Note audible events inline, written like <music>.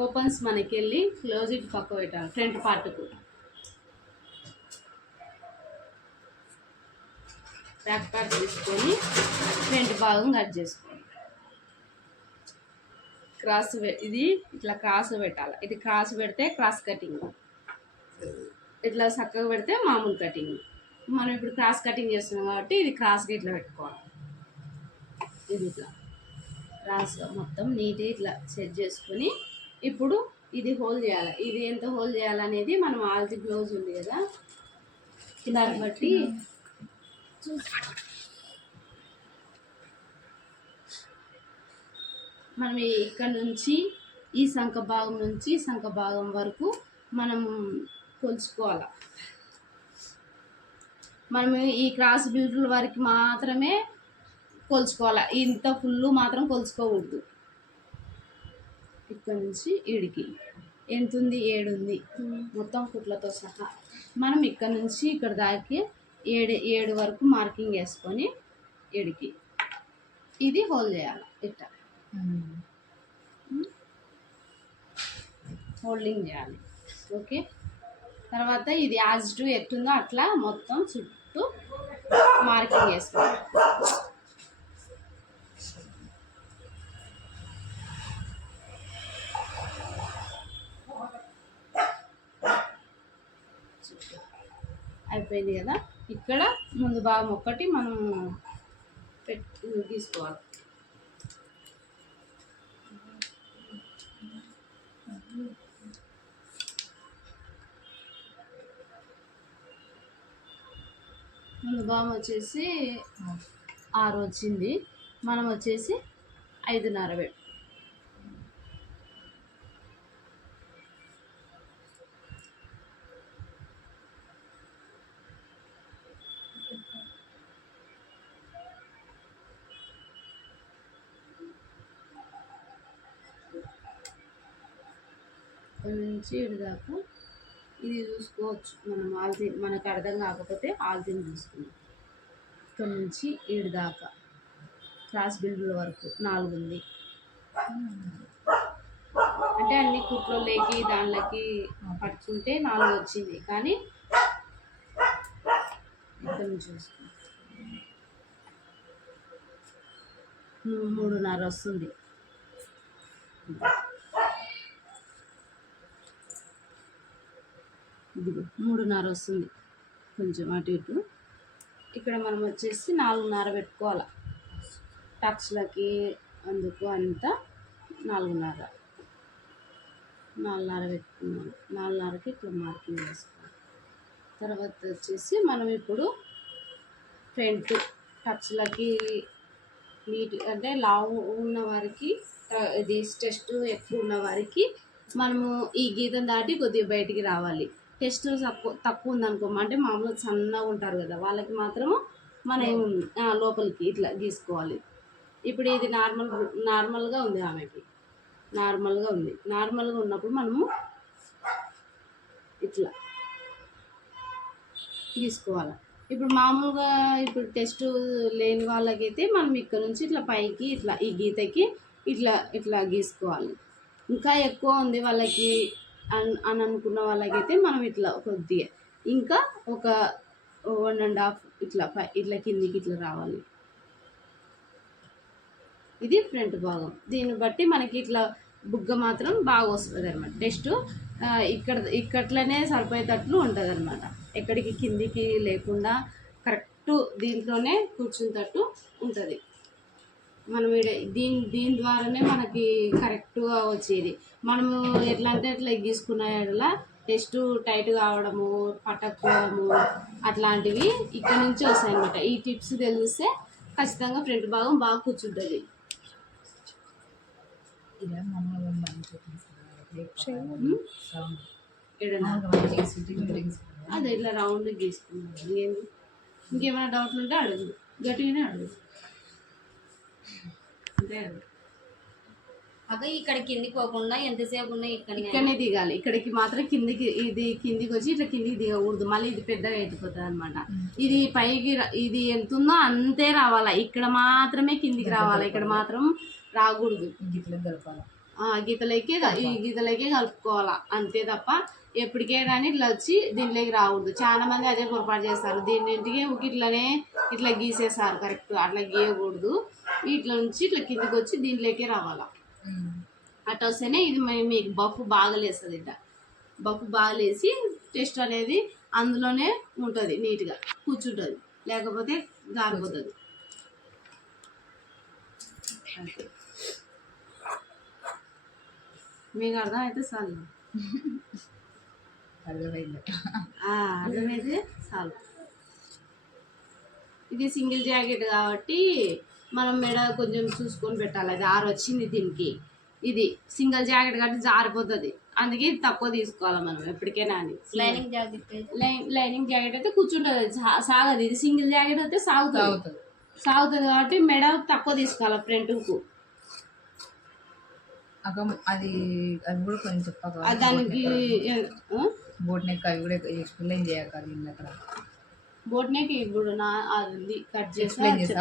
Opens మనకి వెళ్ళి close it పక్క పెట్టాలి ఫ్రంట్ పార్ట్కు బ్యాక్ పార్ట్ తీసుకొని ఫ్రంట్ భాగం కట్ చేసుకోవాలి. క్రాస్ ఇది ఇట్లా క్రాస్ పెట్టాలి. ఇది క్రాస్ పెడితే క్రాస్ కటింగ్ ఇట్లా చక్కగా పెడితే మామూలు కటింగ్ మనం ఇప్పుడు క్రాస్ కటింగ్ చేస్తున్నాం కాబట్టి ఇది క్రాస్గా ఇట్లా పెట్టుకోవాలి. ఇది ఇట్లా. క్రాస్గా మొత్తం నీట్గా ఇట్లా సెట్ చేసుకొని ఇప్పుడు ఇది హోల్ చేయాలి. ఇది ఎంత హోల్ చేయాలనేది మనం ఆల్ది క్లోజ్ ఉంది కదా. దాన్ని బట్టి మనం ఇక్కడ నుంచి ఈ సంఖ భాగం నుంచి సంఖ భాగం వరకు మనం కొలుచుకోవాలి. మనం ఈ క్రాస్ బిల్టుల వరకు మాత్రమే కొలుచుకోవాలి. ఇంత ఫుల్ మాత్రం కొలుచుకోకూడదు. ఇక్కడ నుంచి ఈడికి. ఎంత ఉంది ఏడు ఉంది మొత్తం కుట్లతో సహా. మనం ఇక్కడ నుంచి ఇక్కడ దాకి ఏడు ఏడు వరకు మార్కింగ్ వేసుకొని ఏడికి ఇది హోల్ చేయాలి ఇట్లా హోల్డింగ్ చేయాలి. ఓకే? తర్వాత ఇది యాజ్ టు ఎట్టుందో అట్లా మొత్తం చుట్టూ మార్కింగ్ వేసుకోవాలి. అయిపోయింది కదా? ఇక్కడ ముందు భాగం ఒక్కటి మనం పెట్టు తీసుకోవాలి. ముందు భాగం వచ్చేసి ఆరు వచ్చింది. మనం వచ్చేసి ఐదున్నర పెట్టు ఇక్కడ నుంచి ఇటు దాకా ఇది చూసుకోవచ్చు. మనం ఆల్తీన్ మనకు అర్థం కాకపోతే ఆల్తీన్ చూసుకుందాం. ఇక్కడ నుంచి ఏడు దాకా క్రాస్ బిల్డుల వరకు నాలుగు ఉంది. అంటే అన్ని కుట్లలోకి దానిలోకి పట్టుకుంటే నాలుగు వచ్చింది. కానీ ఇక్కడ నుంచి చూసుకుందాం. మూడున్నర వస్తుంది. ఇదిగో మూడున్నర వస్తుంది. కొంచెం అటు ఇటు. ఇక్కడ మనం వచ్చేసి నాలుగున్నర పెట్టుకోవాలి. టక్స్లకి అందుకు అంతా నాలుగున్నర. నాలుగున్నర పెట్టుకున్నాం. నాలుగున్నరకి ఇట్లా మార్కింగ్ వేసుకోవాలి తర్వాత వచ్చేసి మనం ఇప్పుడు ఫ్రంట్ టక్స్లకి నీట్ అంటే లావు ఉన్న వారికి ఇది స్టెస్ట్ ఎక్కువ ఉన్న వారికి మనము ఈ గీతం దాటి కొద్దిగా బయటికి రావాలి. టెస్ట్ తక్కువ తక్కువ ఉందనుకో అంటే మామూలుగా సన్నగా ఉంటారు కదా వాళ్ళకి మాత్రము మనం లోపలికి ఇట్లా గీసుకోవాలి ఇప్పుడు ఇది నార్మల్ నార్మల్గా ఉంది ఆమెకి. నార్మల్గా ఉంది. నార్మల్గా ఉన్నప్పుడు మనము ఇట్లా తీసుకోవాలి. ఇప్పుడు మామూలుగా ఇప్పుడు టెస్ట్ లేని వాళ్ళకైతే మనం ఇక్కడ నుంచి ఇట్లా పైకి ఇట్లా ఈ గీతకి ఇట్లా ఇట్లా గీసుకోవాలి. ఇంకా ఎక్కువ ఉంది వాళ్ళకి అన్ అని అనుకున్న వాళ్ళకైతే మనం ఇట్లా కొద్దిగా ఇంకా ఒక వన్ అండ్ హాఫ్ ఇట్లా పై ఇట్లా కిందికి ఇట్లా రావాలి. ఇది ఫ్రంట్ భాగం. దీన్ని బట్టి మనకి ఇట్లా బుగ్గ మాత్రం బాగా వస్తుంది అనమాట టెస్ట్ ఇక్కడ ఇక్కట్లనే సరిపోయేటట్లు ఉంటుంది అనమాట ఎక్కడికి కిందికి లేకుండా కరెక్ట్ దీంట్లోనే కూర్చునేటట్టు ఉంటుంది. మనం దీని దీని ద్వారానే మనకి కరెక్ట్గా వచ్చేది. మనము ఎట్లా అంటే ఎట్లా గీసుకున్న ఎడల టెస్ట్ టైట్ కావడము పట్టకపోవడము అట్లాంటివి ఇక్కడ నుంచి వస్తాయి అనమాట ఈ టిప్స్ తెలిస్తే ఖచ్చితంగా ఫ్రంట్ భాగం బాగా కూర్చుంటుంది. అదే ఇట్లా రౌండ్ గీసుకున్నాను ఇంకేమైనా డౌట్లు ఉంటే అడుగు. గట్టిగానే అడుగు. అక్క ఇక్కడ కిందికి పోకుండా ఎంతసేపు ఉన్నా ఇక్కడ ఇక్కడనే దిగాలి. ఇక్కడికి మాత్రం కిందికి ఇది కిందికి వచ్చి ఇట్లా కిందికి దిగకూడదు. మళ్ళీ ఇది పెద్దగా ఎత్తిపోతుంది అనమాట ఇది పైకి ఇది ఎంత ఉందో అంతే రావాలా. ఇక్కడ మాత్రమే కిందికి రావాలా. ఇక్కడ మాత్రం రాకూడదు. గీతలోకి ఈ గీతలోకి కలుపుకోవాలా. అంతే తప్ప ఎప్పటికే కానీ ఇట్లా వచ్చి దీంట్లోకి రాకూడదు. చాలా మంది అదే పొరపాటు చేస్తారు. ఊరికి ఇట్లనే ఇట్లా గీసేస్తారు. కరెక్ట్. అట్లా గీయకూడదు. ఇట్లా నుంచి ఇట్లా కిందికి వచ్చి దీంట్లోకే రావాలా. అట్లా వస్తేనే ఇది మీకు బఫ్ బాగా లేస్తుంది ఇట్లా బఫ్ బాగా లేసి టెస్ట్ అనేది అందులోనే ఉంటుంది నీట్గా కూర్చుంటుంది. లేకపోతే జారిపోతుంది అంతే. మీకు అర్థం అయితే <laughs> అర్థమైంది. ఆ, అర్థమైతే చాలు. ఇది సింగిల్ జాకెట్ కాబట్టి మనం మెడ కొంచెం చూసుకొని పెట్టాలి. అది ఆరు వచ్చింది దీనికి. ఇది సింగిల్ జాకెట్ కాబట్టి జారిపోతుంది. అందుకే ఇది తక్కువ తీసుకోవాలి మనం ఎప్పటికైనా అని. Lining jacket line lining jacket అయితే కూర్చుంటుంది. సాగదు. ఇది సింగిల్ జాకెట్ అయితే సాగుతుంది. సాగుతుంది. కాబట్టి మెడ తక్కువ తీసుకోవాలి ఫ్రంట్కు అది అది కూడా కొంచెం చెప్పక. ఆ దానికి? బోట్ నెక్ అవి కూడా ఎక్స్ప్లెయిన్ చేయక. అక్కడ. బోట్నేకి ఇప్పుడు నా అది కట్ చేసి కట్ చేసి.